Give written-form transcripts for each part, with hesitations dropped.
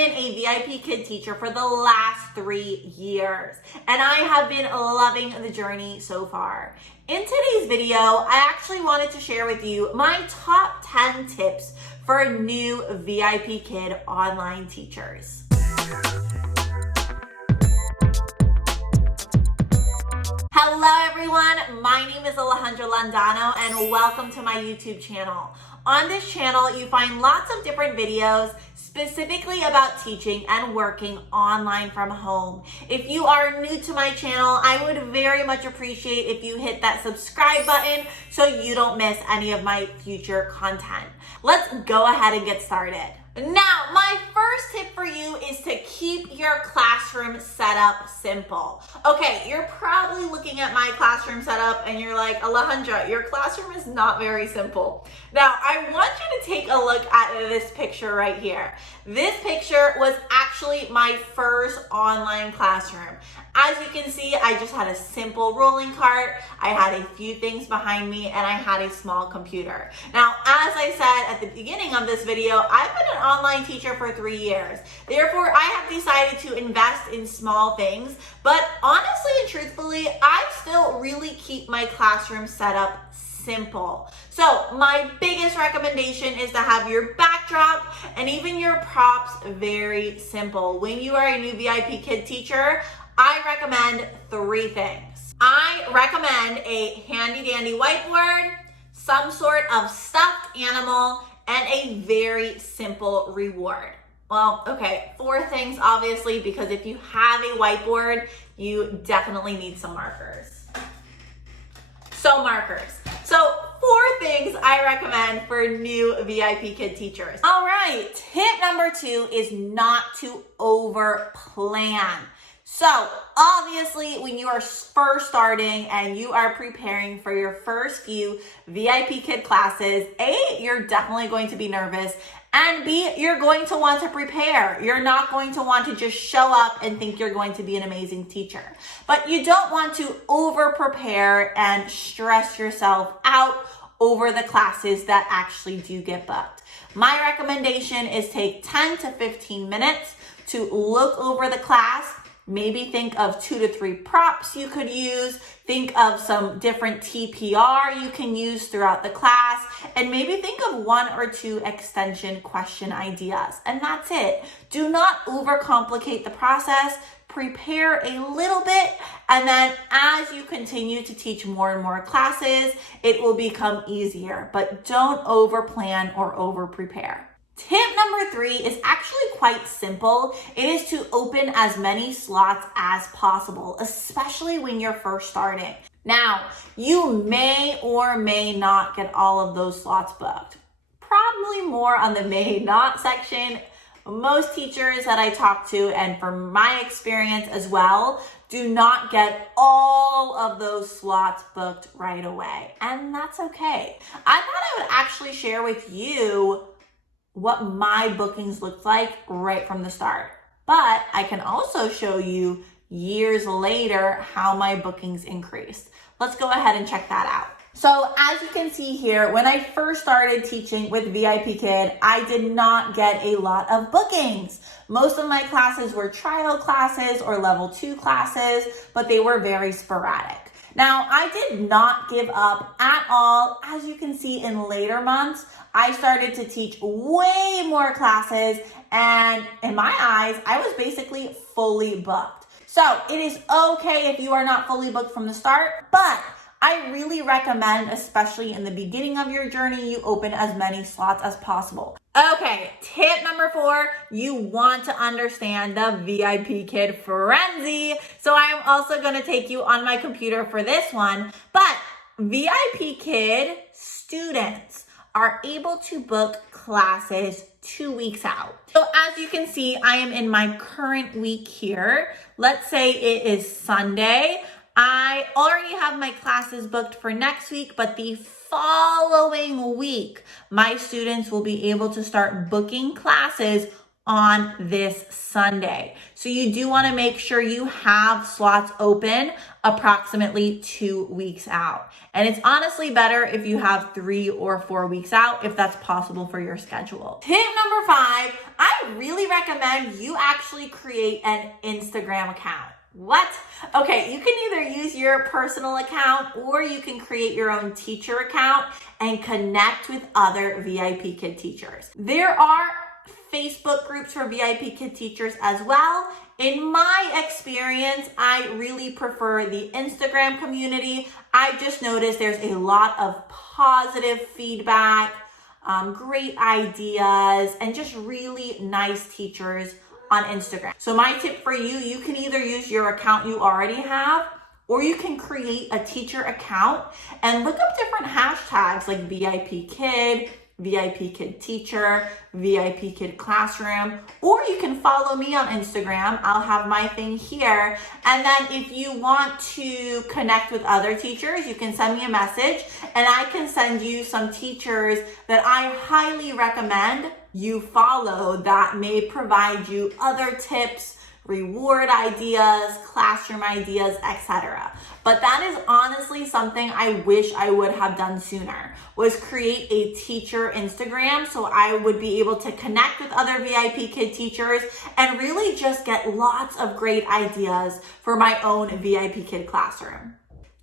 been a VIPKid teacher for the last 3 years, and I have been loving the journey so far. In today's video, I actually wanted to share with you my top 10 tips for new VIPKid online teachers. Hello everyone, my name is Alejandra Landano and welcome to my YouTube channel. On this channel, you find lots of different videos specifically about teaching and working online from home. If you are new to my channel, I would very much appreciate if you hit that subscribe button so you don't miss any of my future content. Let's go ahead and get started. Now, my first tip for you is to keep your classroom setup simple. Okay, you're probably looking at my classroom setup and you're like, Alejandra, your classroom is not very simple. Now, I want you to take a look at this picture right here. This picture was actually my first online classroom. As you can see, I just had a simple rolling cart, I had a few things behind me, and I had a small computer. Now, as I said at the beginning of this video, I've been an online teacher for 3 years. Therefore, I have decided to invest in small things, but honestly and truthfully, I still really keep my classroom setup simple. So my biggest recommendation is to have your backdrop and even your props very simple. When you are a new VIPKid teacher, I recommend 3 things. I recommend a handy dandy whiteboard, some sort of stuffed animal, and a very simple reward. Well, okay, 4 things obviously, because if you have a whiteboard, you definitely need some markers. So 4 things I recommend for new VIPKid teachers. All right, tip number 2 is not to over plan. So obviously when you are first starting and you are preparing for your first few VIPKid classes, A, you're definitely going to be nervous, and B, you're going to want to prepare. You're not going to want to just show up and think you're going to be an amazing teacher. But you don't want to over prepare and stress yourself out over the classes that actually do get booked. My recommendation is take 10 to 15 minutes to look over the class. Maybe think of 2 to 3 props you could use. Think of some different TPR you can use throughout the class. And maybe think of 1 or 2 extension question ideas. And that's it. Do not overcomplicate the process. Prepare a little bit. And then as you continue to teach more and more classes, it will become easier. But don't over plan or over prepare. Tip number 3 is actually quite simple. It is to open as many slots as possible, especially when you're first starting. Now, you may or may not get all of those slots booked. Probably more on the may not section. Most teachers that I talk to, and from my experience as well, do not get all of those slots booked right away. And that's okay. I thought I would actually share with you what my bookings looked like right from the start. But I can also show you years later how my bookings increased. Let's go ahead and check that out. So as you can see here, when I first started teaching with VIPKid, I did not get a lot of bookings. Most of my classes were trial classes or level 2 classes, but they were very sporadic. Now, I did not give up at all. As you can see in later months, I started to teach way more classes, and in my eyes, I was basically fully booked. So it is okay if you are not fully booked from the start, but I really recommend, especially in the beginning of your journey, you open as many slots as possible. Okay, tip number 4, you want to understand the VIPKid Frenzy. So I am also going to take you on my computer for this one, but VIPKid students are able to book classes 2 weeks out. So as you can see, I am in my current week here. Let's say it is Sunday. I already have my classes booked for next week, but the following week, my students will be able to start booking classes on this Sunday. So you do want to make sure you have slots open approximately 2 weeks out. And it's honestly better if you have 3 or 4 weeks out, if that's possible for your schedule. Tip number 5, I really recommend you actually create an Instagram account. What? Okay, you can either use your personal account or you can create your own teacher account and connect with other VIPKid teachers. There are Facebook groups for VIPKid teachers as well. In my experience, I really prefer the Instagram community. I just noticed there's a lot of positive feedback, great ideas, and just really nice teachers on Instagram. So my tip for you, you can either use your account you already have, or you can create a teacher account and look up different hashtags like VIPKid, VIPKid Teacher, VIPKid Classroom, or you can follow me on Instagram. I'll have my thing here. And then if you want to connect with other teachers, you can send me a message and I can send you some teachers that I highly recommend you follow that may provide you other tips, reward ideas, classroom ideas, etc. But that is honestly something I wish I would have done sooner, was create a teacher Instagram so I would be able to connect with other VIPKid teachers and really just get lots of great ideas for my own VIPKid classroom.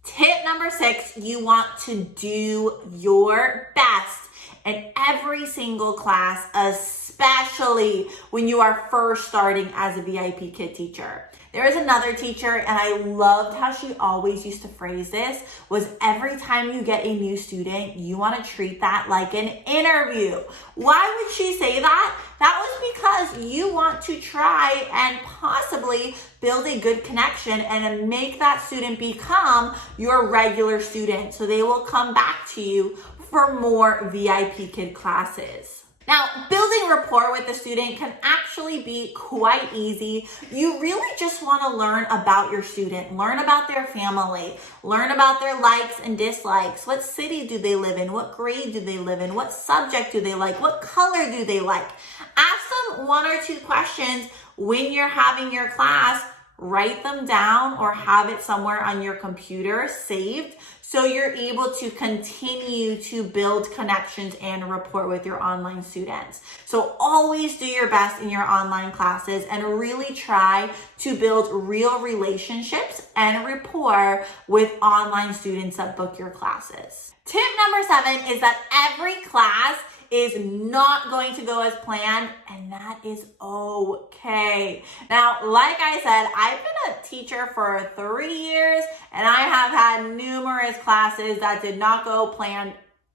Tip number 6, you want to do your best in every single class, especially when you are first starting as a VIPKid teacher. There is another teacher, and I loved how she always used to phrase this, was every time you get a new student, you want to treat that like an interview. Why would she say that? That was because you want to try and possibly build a good connection and make that student become your regular student, so they will come back to you for more VIPKid classes. Now, building rapport with the student can actually be quite easy. You really just want to learn about your student, learn about their family, learn about their likes and dislikes. What city do they live in? What grade do they live in? What subject do they like? What color do they like? Ask them 1 or 2 questions when you're having your class. Write them down or have it somewhere on your computer saved so you're able to continue to build connections and rapport with your online students. So always do your best in your online classes and really try to build real relationships and rapport with online students that book your classes. Tip number 7 is that every class is not going to go as planned, and that is okay. Now, like I said, I've been a teacher for 3 years, and I have had numerous classes that did not go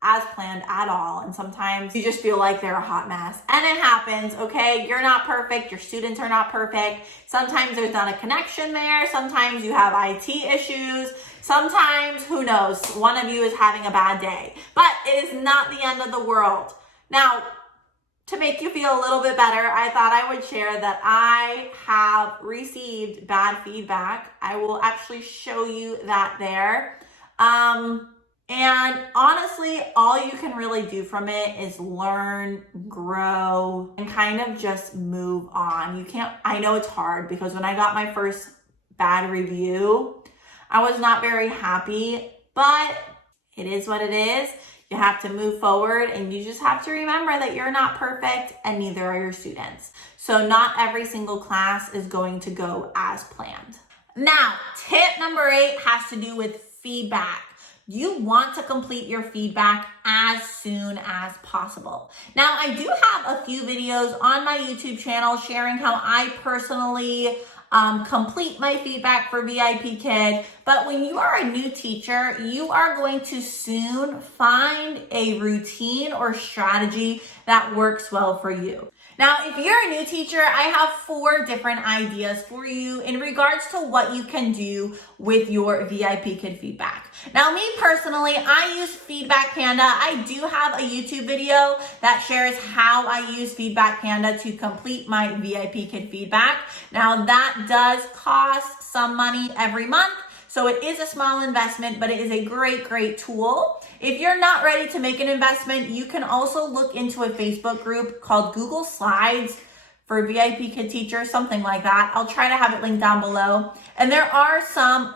as planned at all. And sometimes you just feel like they're a hot mess. And it happens, okay? You're not perfect. Your students are not perfect. Sometimes there's not a connection there. Sometimes you have IT issues. Sometimes, who knows, one of you is having a bad day. But it is not the end of the world. Now, to make you feel a little bit better, I thought I would share that I have received bad feedback. I will actually show you that there. And honestly, all you can really do from it is learn, grow, and kind of just move on. I know it's hard because when I got my first bad review, I was not very happy, but it is what it is. You have to move forward, and you just have to remember that you're not perfect and neither are your students. So not every single class is going to go as planned. Now, tip number 8 has to do with feedback. You want to complete your feedback as soon as possible. Now, I do have a few videos on my YouTube channel sharing how I personally complete my feedback for VIPKid. But when you are a new teacher, you are going to soon find a routine or strategy that works well for you. Now, if you're a new teacher, I have 4 different ideas for you in regards to what you can do with your VIPKid feedback. Now, me personally, I use Feedback Panda. I do have a YouTube video that shares how I use Feedback Panda to complete my VIPKid feedback. Now, that does cost some money every month. So it is a small investment, but it is a great, great tool. If you're not ready to make an investment, you can also look into a Facebook group called Google Slides for VIPKid Teachers, something like that. I'll try to have it linked down below. And there are some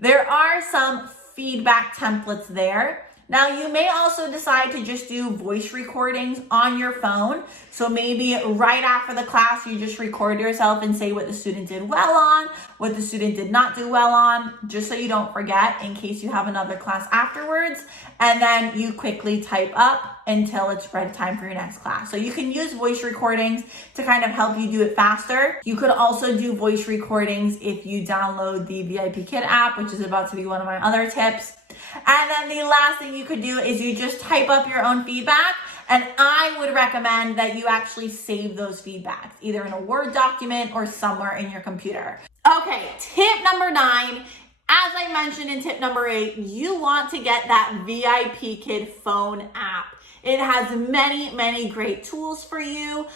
there are some feedback templates there. Now, you may also decide to just do voice recordings on your phone. So maybe right after the class, you just record yourself and say what the student did well on, what the student did not do well on, just so you don't forget in case you have another class afterwards. And then you quickly type up until it's ready time for your next class. So you can use voice recordings to kind of help you do it faster. You could also do voice recordings if you download the VIPKid app, which is about to be one of my other tips. And then the last thing you could do is you just type up your own feedback. And I would recommend that you actually save those feedbacks, either in a Word document or somewhere in your computer. Okay, tip number 9. As I mentioned in tip number 8, you want to get that VIPKid phone app. It has many, many great tools for you.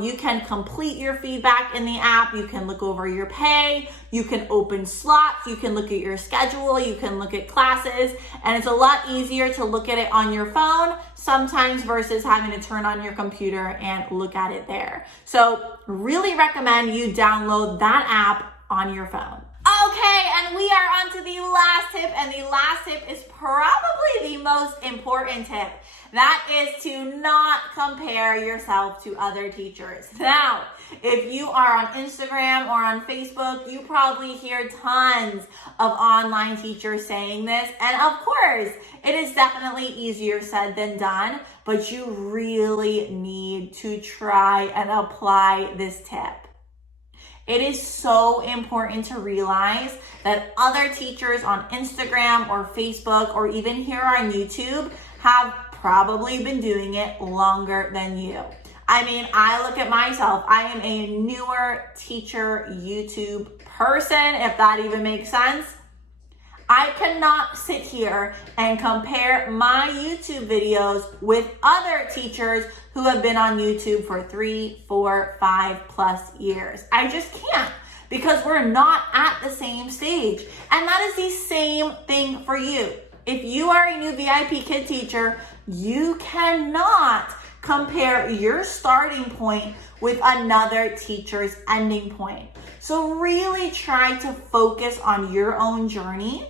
You can complete your feedback in the app. You can look over your pay. You can open slots. You can look at your schedule. You can look at classes. And it's a lot easier to look at it on your phone sometimes versus having to turn on your computer and look at it there. So really recommend you download that app on your phone. Okay, and we are on to the last tip, and the last tip is probably the most important tip. That is to not compare yourself to other teachers. Now, if you are on Instagram or on Facebook, you probably hear tons of online teachers saying this. And of course, it is definitely easier said than done, but you really need to try and apply this tip. It is so important to realize that other teachers on Instagram or Facebook or even here on YouTube have probably been doing it longer than you. I mean, I look at myself. I am a newer teacher YouTube person, if that even makes sense. I cannot sit here and compare my YouTube videos with other teachers who have been on YouTube for 3, 4, 5+ years. I just can't, because we're not at the same stage. And that is the same thing for you. If you are a new VIPKid teacher, you cannot compare your starting point with another teacher's ending point. So really try to focus on your own journey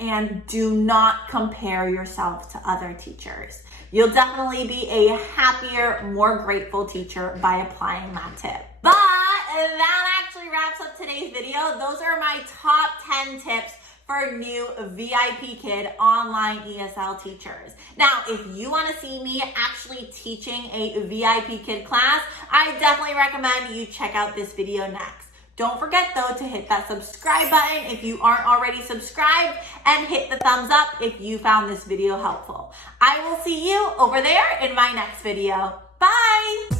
and do not compare yourself to other teachers. You'll definitely be a happier, more grateful teacher by applying that tip. But that actually wraps up today's video. Those are my top 10 tips for new VIPKid Online ESL teachers. Now, if you want to see me actually teaching a VIPKid class, I definitely recommend you check out this video next. Don't forget though to hit that subscribe button if you aren't already subscribed, and hit the thumbs up if you found this video helpful. I will see you over there in my next video. Bye!